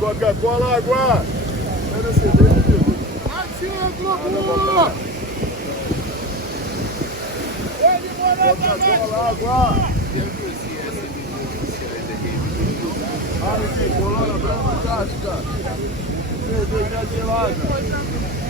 Coca-Cola, água! Era cerveja, amigo. Atinha, Globo! Coca-Cola, água! Água de colona branca, casca. Cerveja gelada.